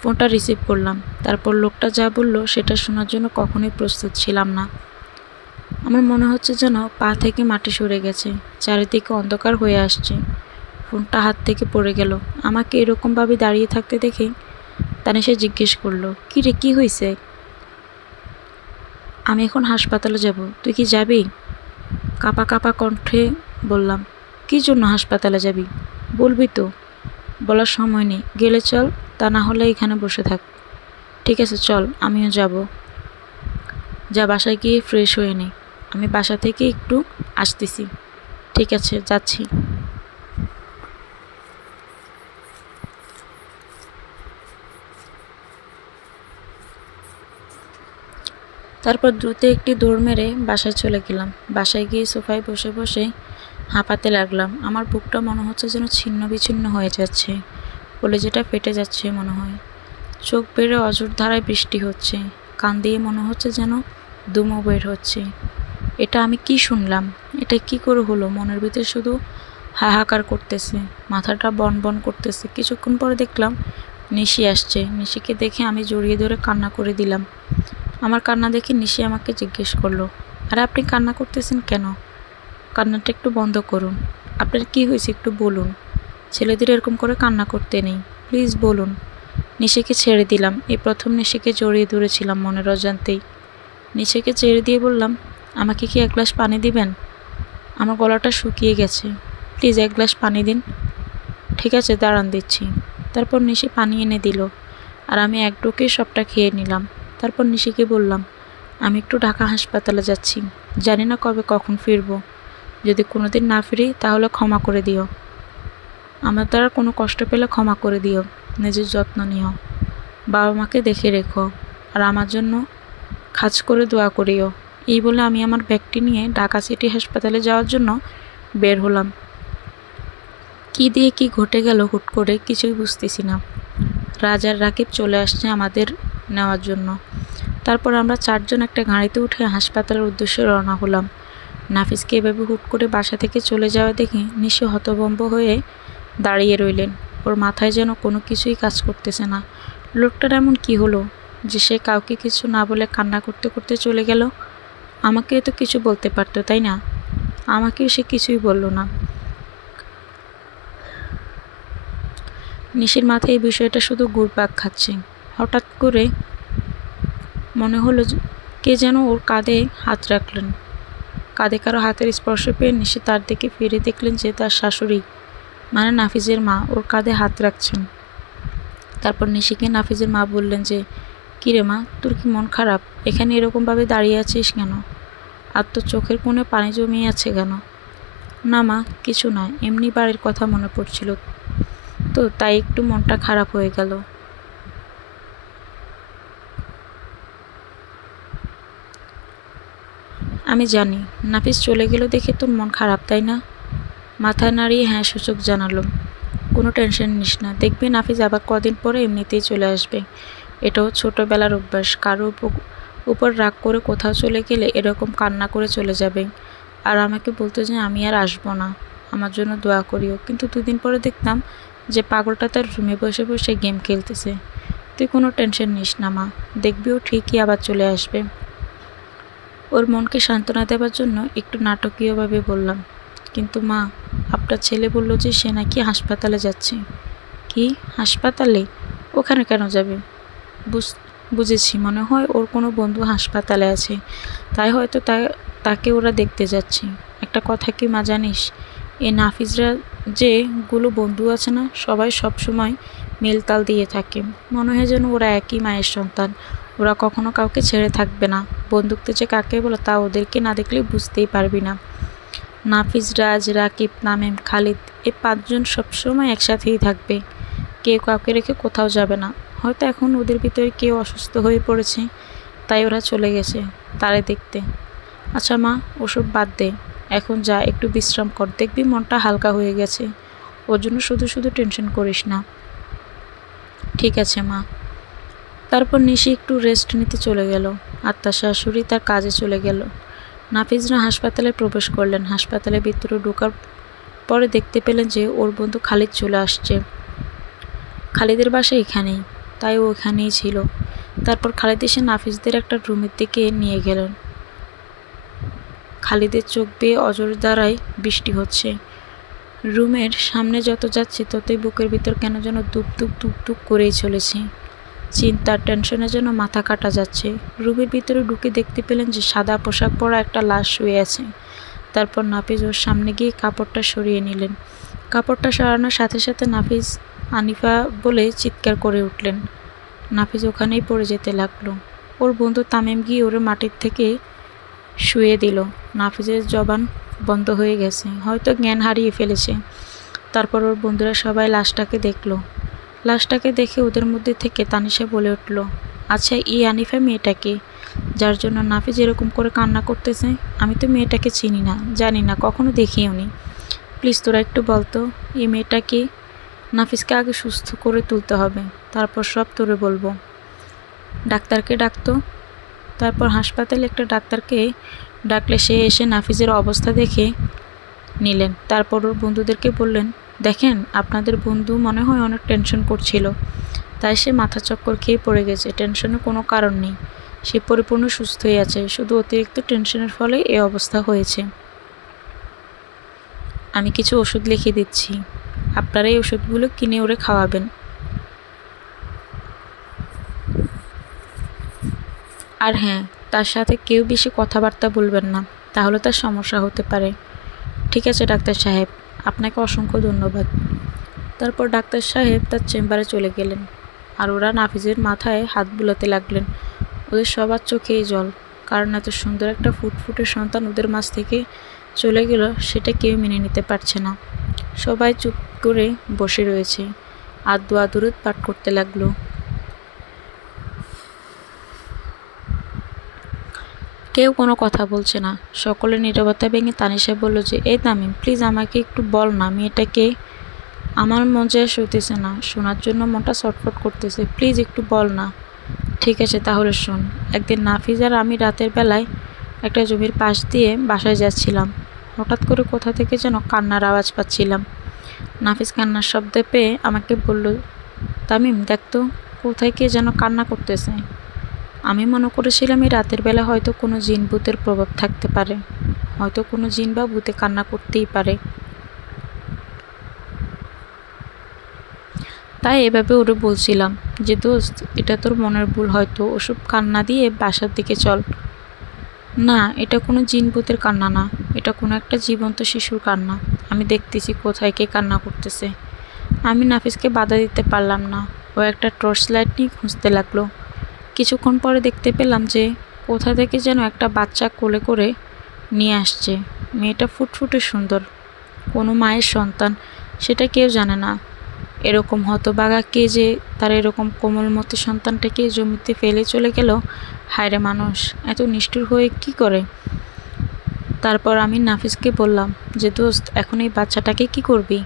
ফোনটা রিসিভ করলাম। তারপর লোকটা যা বলল সেটা শোনার জন্য কখনোই প্রস্তুত ছিলাম না। আমার মনে হচ্ছে যেন পা থেকে মাটি সরে গেছে, চারিদিকে অন্ধকার হয়ে আসছে। ফোনটা হাত থেকে পড়ে গেল। আমাকে এরকমভাবে দাঁড়িয়ে থাকতে দেখে তানিশা জিজ্ঞেস করলো, কি রে, কি হয়েছে? আমি এখন হাসপাতালে যাব, তুই কি যাবি? কাঁপা কাঁপা কণ্ঠে বললাম, কি জন্য হাসপাতালে যাবি? বলবি তো? বলার সময় নেই, গেলে চল, তা না হলে এখানে বসে থাক। ঠিক আছে চল, আমিও যাব। যা বাসায় গিয়ে ফ্রেশ হয়ে নে, আমি বাসা থেকে একটু আসতেছি। ঠিক আছে, যাচ্ছি। তারপর দ্রুত একটি দৌড় মেরে বাসায় চলে গেলাম। বাসায় গিয়ে সোফায় বসে বসে হাঁপাতে লাগলাম। আমার বুকটা মনে হচ্ছে যেন ছিন্ন বিচ্ছিন্ন হয়ে যাচ্ছে, কলেজাটা ফেটে যাচ্ছে মনে হয়। চোখ বেড়ে অঝোর ধারায় বৃষ্টি হচ্ছে, কান দিয়ে মনে হচ্ছে যেন দুমো বের হচ্ছে। এটা আমি কি শুনলাম? এটা কি করে হলো? মনের ভিতরে শুধু হাহাকার করতেছে, মাথাটা বন বন করতেছে। কিছুক্ষণ পরে দেখলাম নিশি আসছে। নিশিকে দেখে আমি জড়িয়ে ধরে কান্না করে দিলাম। আমার কান্না দেখে নিশি আমাকে জিজ্ঞেস করলো, আরে আপনি কান্না করতেছেন কেন? কান্নাটা একটু বন্ধ করুন। আপনার কি হয়েছে একটু বলুন। ছেলেদের এরকম করে কান্না করতে নেই, প্লিজ বলুন। নিশিকে ছেড়ে দিলাম। এই প্রথম নিশিকে জড়িয়ে ধরেছিলাম মনের অজান্তেই। নিশিকে ছেড়ে দিয়ে বললাম, আমাকে কি এক গ্লাস পানি দিবেন? আমার গলাটা শুকিয়ে গেছে, প্লিজ এক গ্লাস পানি দিন। ঠিক আছে দাঁড়ান, দিচ্ছি। তারপর নিশি পানি এনে দিল, আর আমি এক ঢোকে সবটা খেয়ে নিলাম। তারপর নিশিকে বললাম, আমি একটু ঢাকা হাসপাতালে যাচ্ছি, জানি না কবে কখন ফিরবো। যদি কোনোদিন না ফিরি তাহলে ক্ষমা করে দিও। আমার দ্বারা কোনো কষ্ট পেলে ক্ষমা করে দিও। নিজের যত্ন নিও, বাবা মাকে দেখে রেখো, আর আমার জন্য খাজ করে দোয়া করিও। এই বলে আমি আমার ব্যাগটি নিয়ে ঢাকা সিটি হাসপাতালে যাওয়ার জন্য বের হলাম। কি দিয়ে কি ঘটে গেল হুট করে কিছুই বুঝতেছি না। রাজ আর রাকিব চলে আসছে আমাদের নেওয়ার জন্য। তারপর আমরা চারজন একটা গাড়িতে উঠে হাসপাতালের উদ্দেশ্যে রওনা হলাম। নাফিসকে এভাবে হুট করে বাসা থেকে চলে যাওয়া দেখে নিশি হতভম্ব হয়ে দাঁড়িয়ে রইলেন। ওর মাথায় যেন কোনো কিছুই কাজ করতেছে না। লোকটার এমন কি হলো যে সে কাউকে কিছু না বলে কান্না করতে করতে চলে গেল? আমাকে তো কিছু বলতে পারতো, তাই না? আমাকেও সে কিছুই বলল না। নিশির মাথায় এই বিষয়টা শুধু ঘুরপাক খাচ্ছে। হঠাৎ করে মনে হলো কে যেন ওর কাঁধে হাত রাখলেন। কাঁধে কারো হাতের স্পর্শ পেয়ে নিশি তার দিকে ফিরে দেখলেন যে তার শাশুড়ি, মানে নাফিজের মা, ওর কাঁধে হাত রাখছেন। তারপর নিশিকে নাফিজের মা বললেন যে, কিরে মা, তোর কি মন খারাপ? এখানে এরকমভাবে দাঁড়িয়ে আছিস কেন? আর তোর চোখের কোণে পানি জমিয়ে আছে কেন? না মা, কিছু না, এমনি বাড়ির কথা মনে পড়ছিল তো তাই একটু মনটা খারাপ হয়ে গেল। আমি জানি নাফিস চলে গেল দেখে তোর মন খারাপ, তাই না? মাথা নাড়িয়ে হ্যাঁ সূচক জানালো। কোনো টেনশন নিস না, দেখবি নাফিস আবার কদিন পরে এমনিতেই চলে আসবে। এটাও ছোটবেলার অভ্যাস, কারো উপর রাগ করে কোথাও চলে গেলে এরকম কান্না করে চলে যাবে। আর আমাকে বলতো যে আমি আর আসবো না, আমার জন্য দোয়া করিও। কিন্তু দুদিন পরে দেখতাম যে পাগলটা তার রুমে বসে বসে গেম খেলতেছে। তুই কোনো টেনশন নিস না মা, দেখবি ও ঠিকই আবার চলে আসবে। ওর মনকে সান্ত্বনা দেওয়ার জন্য একটু নাটকীয়ভাবে বললাম, কিন্তু মা, আপনার ছেলে বলল যে সে নাকি হাসপাতালে যাচ্ছে। কি হাসপাতালে? ওখানে কেন যাবে? বুঝেছি, মনে হয় ওর কোনো বন্ধু হাসপাতালে আছে, তাই হয়তো তাকে ওরা দেখতে যাচ্ছে। একটা কথা কি মা জানিস, এই নাফিজরা যেগুলো বন্ধু আছে না, সবাই সবসময় মেলতাল দিয়ে থাকে। মনে হয় যেন ওরা একই মায়ের সন্তান। ওরা কখনো কাউকে ছেড়ে থাকবে না। বন্ধুত্ব যে কাকে বলে তা ওদেরকে না দেখলে বুঝতেই পারবি না। নাফিজ, রাজ, রাকিব, তামিম, খালিদ, এই 5 জন সবসময় একসাথেই থাকবে। কেউ কাউকে রেখে কোথাও যাবে না। হয়তো এখন ওদের ভিতরে কেউ অসুস্থ হয়ে পড়েছে, তাই ওরা চলে গেছে তারে দেখতে। আচ্ছা মা, ওসব বাদ দে, এখন যা একটু বিশ্রাম কর, দেখবি মনটা হালকা হয়ে গেছে। ওর জন্য শুধু শুধু টেনশন করিস না। ঠিক আছে মা। তারপর নিশি একটু রেস্ট নিতে চলে গেল, আর তার শাশুড়ি তার কাজে চলে গেল। নাফিজরা হাসপাতালে প্রবেশ করলেন। হাসপাতালের ভিতরে ঢোকার পরে দেখতে পেলেন যে ওর বন্ধু খালিদ চলে আসছে। খালিদের বাসা এখানেই, তাই ও এখানেই ছিল। তারপর খালিদ এসে নাফিজদের একটা রুমের দিকে নিয়ে গেলেন। খালিদের চোখ বেয়ে অজর দ্বারাই বৃষ্টি হচ্ছে। রুমের সামনে যত যাচ্ছে ততই বুকের ভিতর কেন যেন দুপ দুপ দুপ দুপ করেই চলেছে। চিন্তার টেনশনে যেন মাথা কাটা যাচ্ছে। রুমের ভিতরে ঢুকে দেখতে পেলেন যে সাদা পোশাক পরা একটা লাশ শুয়ে আছে। তারপর নাফিজ ওর সামনে গিয়ে কাপড়টা সরিয়ে নিলেন। কাপড়টা সরানোর সাথে সাথে নাফিজ আনিফা বলে চিৎকার করে উঠলেন। নাফিজ ওখানেই পড়ে যেতে লাগলো। ওর বন্ধু তামিম গিয়ে ওর মাটির থেকে শুয়ে দিল। নাফিজের জবান বন্ধ হয়ে গেছে, হয়তো জ্ঞান হারিয়ে ফেলেছে। তারপর ওর বন্ধুরা সবাই লাশটাকে দেখলো। লাশটাকে দেখে ওদের মধ্যে থেকে তানিশা বলে উঠল, আচ্ছা এই আনিফা মেয়েটাকে, যার জন্য নাফিজ এরকম করে কান্না করতেছে? আমি তো মেয়েটাকে চিনি না, জানি না, কখনো দেখিও নি। প্লিজ তোরা একটু বলতো এই মেয়েটাকে। নাফিজকে আগে সুস্থ করে তুলতে হবে, তারপর সব তোরে বলবো। ডাক্তারকে ডাকতো। তারপর হাসপাতালে একটা ডাক্তারকে ডাকলে সে এসে নাফিজের অবস্থা দেখে নিলেন। তারপর ওর বন্ধুদেরকে বললেন, দেখেন আপনাদের বন্ধু মনে হয় অনেক টেনশন করছিল, তাই সে মাথা চক্কর খেয়ে পড়ে গেছে। টেনশনের কোনো কারণ নেই, সে পরিপূর্ণ সুস্থ হয়ে আছে, শুধু অতিরিক্ত টেনশনের ফলে এই অবস্থা হয়েছে। আমি কিছু ওষুধ লিখে দিচ্ছি, আপনারা এই ওষুধগুলো কিনে ওরে খাওয়াবেন। আর হ্যাঁ, তার সাথে কেউ বেশি কথাবার্তা বলবেন না, তাহলে তার সমস্যা হতে পারে। ঠিক আছে ডাক্তার সাহেব, আপনাকে অসংখ্য ধন্যবাদ। তারপর ডাক্তার সাহেব তার চেম্বারে চলে গেলেন, আর ওরা নাফিজের মাথায় হাত বুলাতে লাগলেন। ওদের সবার চোখেই জল, কারণ এত সুন্দর একটা ফুটফুটে সন্তান ওদের মাঝ থেকে চলে গেল, সেটা কেউ মেনে নিতে পারছে না। সবাই চুপ করে বসে রয়েছে আর দোয়া দুরুদ পাঠ করতে লাগলো। কেউ কোনো কথা বলছে না। সকলের নীরবতা ভেঙে তানিশা বলল যে, এই তামিম, প্লিজ আমাকে একটু বল না মেয়েটাকে। আমার মন যায় শুইতেছে না, শোনার জন্য মনটা ছটফট করতেছে, প্লিজ একটু বল না। ঠিক আছে তাহলে শোন। একদিন নাফিজ আর আমি রাতের বেলায় একটা জমির পাশ দিয়ে বাসায় যাচ্ছিলাম। হঠাৎ করে কোথা থেকে যেন কান্নার আওয়াজ পাচ্ছিলাম। নাফিজ কান্নার শব্দ পেয়ে আমাকে বলল, তামিম দেখতো, কোথায় কে যেন কান্না করতেছে। আমি মনে করেছিলাম এই রাতের বেলা হয়তো কোনো জিন ভূতের প্রভাব থাকতে পারে, হয়তো কোনো জিন বা ভূতে কান্না করতেই পারে। তাই এভাবে ওরে বলছিলাম যে, দোস্ত এটা তোর মনের ভুল, হয়তো ওসব কান্না দিয়ে বাসার দিকে চল। না, এটা কোনো জিন ভূতের কান্না না, এটা কোনো একটা জীবন্ত শিশুর কান্না। আমি দেখতেছি কোথায় কে কান্না করতেছে। আমি নাফিসকে বাধা দিতে পারলাম না। ও একটা টর্চ লাইট নিয়ে খুঁজতে লাগলো। কিছুক্ষণ পরে দেখতে পেলাম যে কোথা থেকে যেন একটা বাচ্চা কোলে করে নিয়ে আসছে। মেয়েটা ফুটফুটে সুন্দর, কোনো মায়ের সন্তান সেটা কেউ জানে না। এরকম হতভাগা কে যে তার এরকম কোমলমতি সন্তানটাকে জমিতে ফেলে চলে গেল। হায়রে মানুষ এত নিষ্ঠুর হয়ে কি করে। তারপর আমি নাফিসকে বললাম যে দোস্ত, এখন এই বাচ্চাটাকে কি করবি?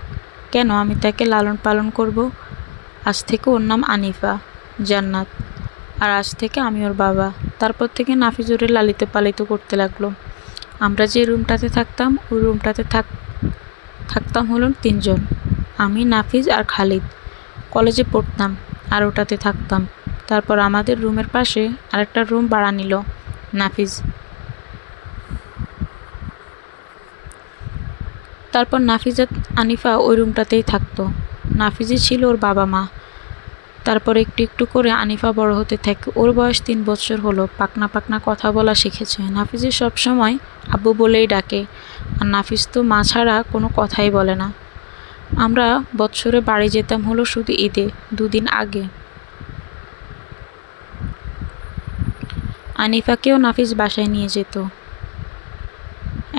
কেন? আমি তাকে লালন পালন করব। আজ থেকে ওর নাম আনিফা জান্নাত, আর আজ থেকে আমি ওর বাবা। তারপর থেকে নাফিস ওরে লালিত পালিত করতে লাগলো। আমরা যে রুমটাতে থাকতাম ওই রুমটাতে থাকতাম হলো 3 জন, আমি, নাফিস আর খালিদ। কলেজে পড়তাম আর ওটাতে থাকতাম। তারপর আমাদের রুমের পাশে আরেকটা রুম ভাড়া নিল নাফিস। তারপর নাফিস আর আনিফা ওই রুমটাতেই থাকতো। নাফিসই ছিল ওর বাবা মা। তারপর একটু একটু করে আনিফা বড় হতে থাকে। ওর বয়স 3 বছর হলো, পাকনা পাকনা কথা বলা শিখেছে। নাফিসই সবসময় আব্বু বলেই ডাকে, আর নাফিস তো মা ছাড়া কোনো কথাই বলে না। আমরা বৎসরে বাড়ি যেতাম হলো শুধু ঈদে 2 দিন আগে। আনিফাকেও নাফিস বাসায় নিয়ে যেত।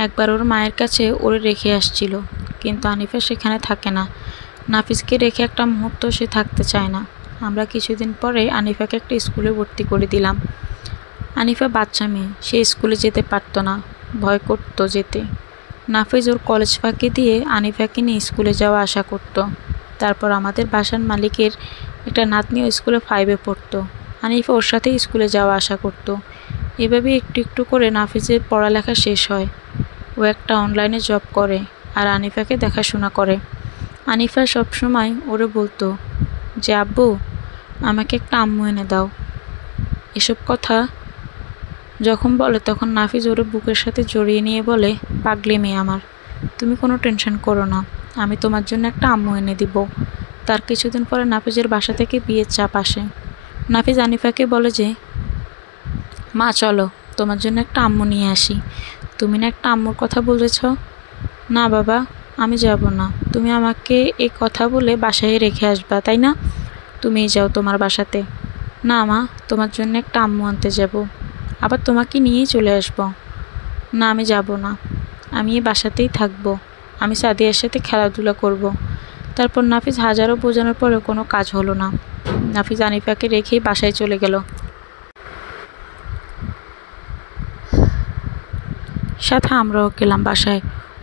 একবার ওর মায়ের কাছে ওরে রেখে আসছিল, কিন্তু আনিফা সেখানে থাকে না। নাফিসকে রেখে একটা মুহূর্ত সে থাকতে চায় না। আমরা কিছুদিন পরে আনিফাকে একটা স্কুলে ভর্তি করে দিলাম। আনিফা বাচ্চা মেয়ে, সে স্কুলে যেতে পারতো না, ভয় করতো যেতে। নাফিস ওর কলেজ ফাঁকি দিয়ে আনিফাকে নিয়ে স্কুলে যাওয়া আসা করত। তারপর আমাদের বাসার মালিকের একটা নাতনিও স্কুলে 5-এ পড়তো। আনিফা ওর সাথেই স্কুলে যাওয়া আসা করত। এভাবে একটু একটু করে নাফিসের পড়ালেখা শেষ হয়। ও একটা অনলাইনে জব করে আর আনিফাকে দেখাশোনা করে। আনিফা সবসময় ওরে বলতো যে আব্বু, আমাকে একটা আম্মু এনে দাও। এসব কথা যখন বলে তখন নাফিস ওরে বুকের সাথে জড়িয়ে নিয়ে বলে, পাগলি মেয়ে আমার, তুমি কোনো টেনশন করো না, আমি তোমার জন্য একটা আম্মু এনে দিব। তার কিছুদিন পরে নাফিসের বাসা থেকে বিয়ের চাপ আসে। নাফিস আনিফাকে বলে যে মা চলো, তোমার জন্য একটা আম্মু নিয়ে আসি। তুমি না একটা আম্মুর কথা বলেছ? না বাবা, আমি যাব না। তুমি আমাকে এই কথা বলে বাসায় রেখে আসবা, তাই না? তুমিই যাও তোমার বাসাতে। না মা, তোমার জন্য একটা আম্মু আনতে যাব, আবার তোমাকে নিয়েই চলে আসবো। না, আমি যাব না, আমি এই বাসাতেই থাকবো। আমি সাদিয়ার সাথে খেলাধুলা করব। তারপর নাফিস হাজারো বোঝানোর পরেও কোনো কাজ হলো না। নাফিস আনিফাকে রেখেই বাসায় চলে গেল। সাথে আমরাও গেলাম বাসায়।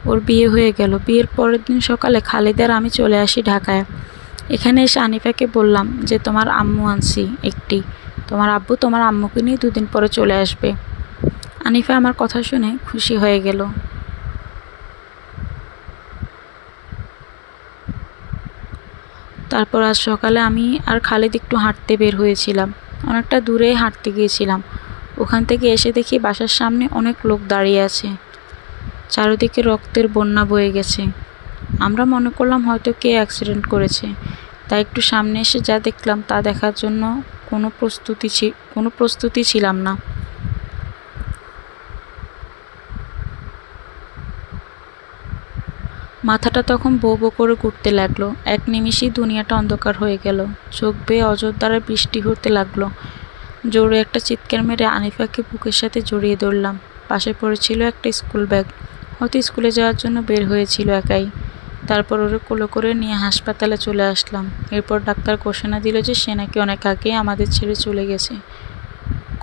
ওর বিয়ে হয়ে গেল। বিয়ের পরের দিন সকালে খালিদ আর আমি চলে আসি ঢাকায়। এখানে এসে আনিফাকে বললাম যে তোমার আম্মু আনছি একটি, তোমার আব্বু তোমার আম্মুকে নিয়ে 2 দিন পরে চলে আসবে। আনিফা আমার কথা শুনে খুশি হয়ে গেল। তারপর আজ সকালে আমি আর খালিদ একটু হাঁটতে বের হয়েছিলাম। অনেকটা দূরে হাঁটতে গিয়েছিলাম। ওখান থেকে এসে দেখি বাসার সামনে অনেক লোক দাঁড়িয়ে আছে। চারিদিকে রক্তের বন্যা বয়ে গেছে। আমরা মনে করলাম হয়তো কে অ্যাক্সিডেন্ট করেছে, তাই একটু সামনে এসে যা দেখলাম তা দেখার জন্য কোনো প্রস্তুতি ছিলাম না। মাথাটা তখন বো বো করে ঘুরতে লাগলো। এক নিমিষেই দুনিয়াটা অন্ধকার হয়ে গেল। চোখ বেয়ে অজস্র বৃষ্টি হতে লাগলো। জোরে একটা চিৎকার মেরে আনিফাকে বুকের সাথে জড়িয়ে ধরলাম। পাশে পড়েছিল একটা স্কুল ব্যাগ, হয়তো স্কুলে যাওয়ার জন্য বের হয়েছিল একাই। তারপর ওরে কোলে করে নিয়ে হাসপাতালে চলে আসলাম। এরপর ডাক্তার ঘোষণা দিল যে সে নাকি অনেক আগে আমাদের ছেড়ে চলে গেছে।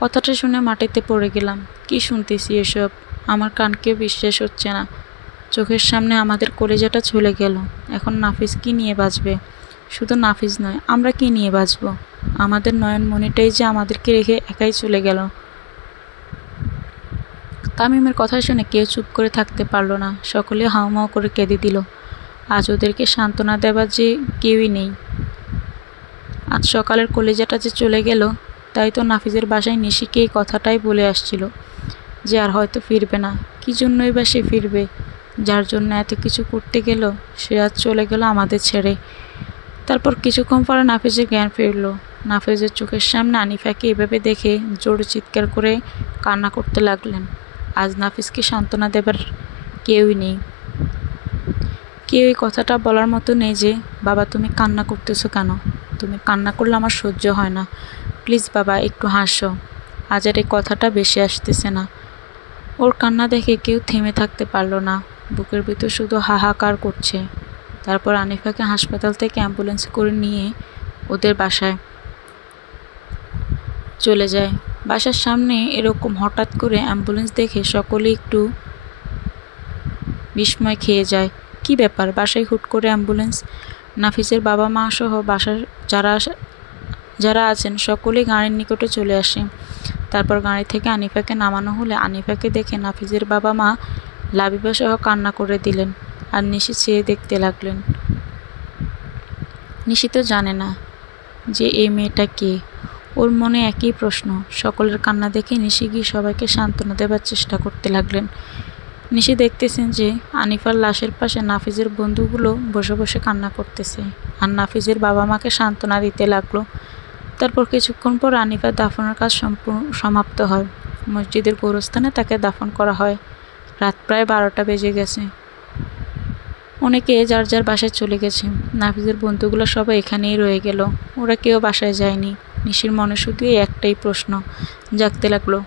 কথাটা শুনে মাটিতে পড়ে গেলাম। কি শুনতেছি এসব? আমার কানকেও বিশ্বাস হচ্ছে না। চোখের সামনে আমাদের কলেজাটা চলে গেল। এখন নাফিস কি নিয়ে বাঁচবে? শুধু নাফিস নয়, আমরা কি নিয়ে বাঁচব? আমাদের নয়নমণিটাই যে আমাদেরকে রেখে একাই চলে গেল। তামিমের কথা শুনে কেউ চুপ করে থাকতে পারলো না। সকলে হাউমাউ করে কেঁদে দিল। আজ ওদেরকে সান্ত্বনা দেবার যে কেউই নেই। আজ সকালের কলেজাটা যে চলে গেল, তাই তো নাফিসের বাসায় নিশিকে এই কথাটাই বলে আসছিল যে আর হয়তো ফিরবে না। কি জন্যই বা সে ফিরবে? যার জন্য এত কিছু করতে গেল সে আজ চলে গেল আমাদের ছেড়ে। তারপর কিছুক্ষণ পরে নাফিসের জ্ঞান ফিরল। নাফিসের চোখের সামনে আনিফাকে এভাবে দেখে জোরে চিৎকার করে কান্না করতে লাগলেন। আজ নাফিসকে সান্ত্বনা দেবার কেউই নেই। কেউ এই কথাটা বলার মতো নেই যে বাবা তুমি কান্না করতেছো কেন? তুমি কান্না করলে আমার সহ্য হয় না। প্লিজ বাবা একটু হাসো, আজ আর এই কথাটা বেশি আসতেছে না। ওর কান্না দেখে কেউ থেমে থাকতে পারল না, বুকের ভিতর শুধু হাহাকার করছে। তারপর আনিফাকে হাসপাতাল থেকে অ্যাম্বুলেন্সে করে নিয়ে ওদের বাসায় চলে যায়। বাসার সামনে এরকম হঠাৎ করে অ্যাম্বুলেন্স দেখে সকলে একটু বিস্ময় খেয়ে যায়। কি ব্যাপার, বাসায় হুট করে অ্যাম্বুলেন্স? নাফিসের বাবা মা সহ বাসার যারা যারা আছেন সকলে গাড়ির নিকটে চলে আসে। তারপর গাড়ি থেকে আনিফাকে নামানো হলে আনিফাকে দেখে নাফিসের বাবা মা লাবিবা সহ কান্না করে দিলেন আর নিশি চেয়ে দেখতে লাগলেন। নিশি তো জানে না যে এই মেয়েটা কে। ওর মনে একই প্রশ্ন। সকলের কান্না দেখে নিশি গিয়ে সবাইকে সান্ত্বনা দেবার চেষ্টা করতে লাগলেন। নিশি দেখতেছেন যে আনিফার লাশের পাশে নাফিজের বন্ধুগুলো বসে বসে কান্না করতেছে আর নাফিজের বাবা মাকে সান্ত্বনা দিতে লাগলো। তারপর কিছুক্ষণ পর আনিফার দাফনের কাজ সমাপ্ত হয়। মসজিদের গোরস্থানে তাকে দাফন করা হয়। রাত প্রায় 12টা বেজে গেছে। অনেকে যার যার বাসায় চলে গেছে। নাফিজের বন্ধুগুলো সবাই এখানেই রয়ে গেল, ওরা কেউ বাসায় যায়নি। নিশির মনে শুধু একটাই প্রশ্ন জাগতে লাগলো,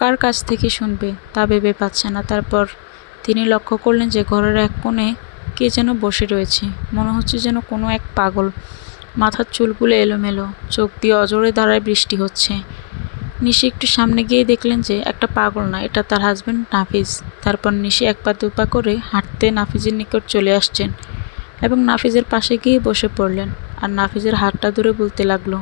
কার কাছ থেকে শুনবে তা ভেবে পাচ্ছে না। তারপর তিনি লক্ষ্য করলেন যে ঘরের এক কোণে কে যেন বসে রয়েছে। মনে হচ্ছে যেন কোনো এক পাগল। মাথার চুলগুলো এলোমেলো, চোখ দিয়ে অজরে ধারায় বৃষ্টি হচ্ছে। নিশি একটু সামনে গিয়ে দেখলেন যে একটা পাগল না, এটা তার হাজবেন্ড নাফিজ। তারপর নিশি এক পা দুপা করে হাঁটতে নাফিজের নিকট চলে আসছেন এবং নাফিজের পাশে গিয়ে বসে পড়লেন আর নাফিজের হাতটা ধরে বলতে লাগলো,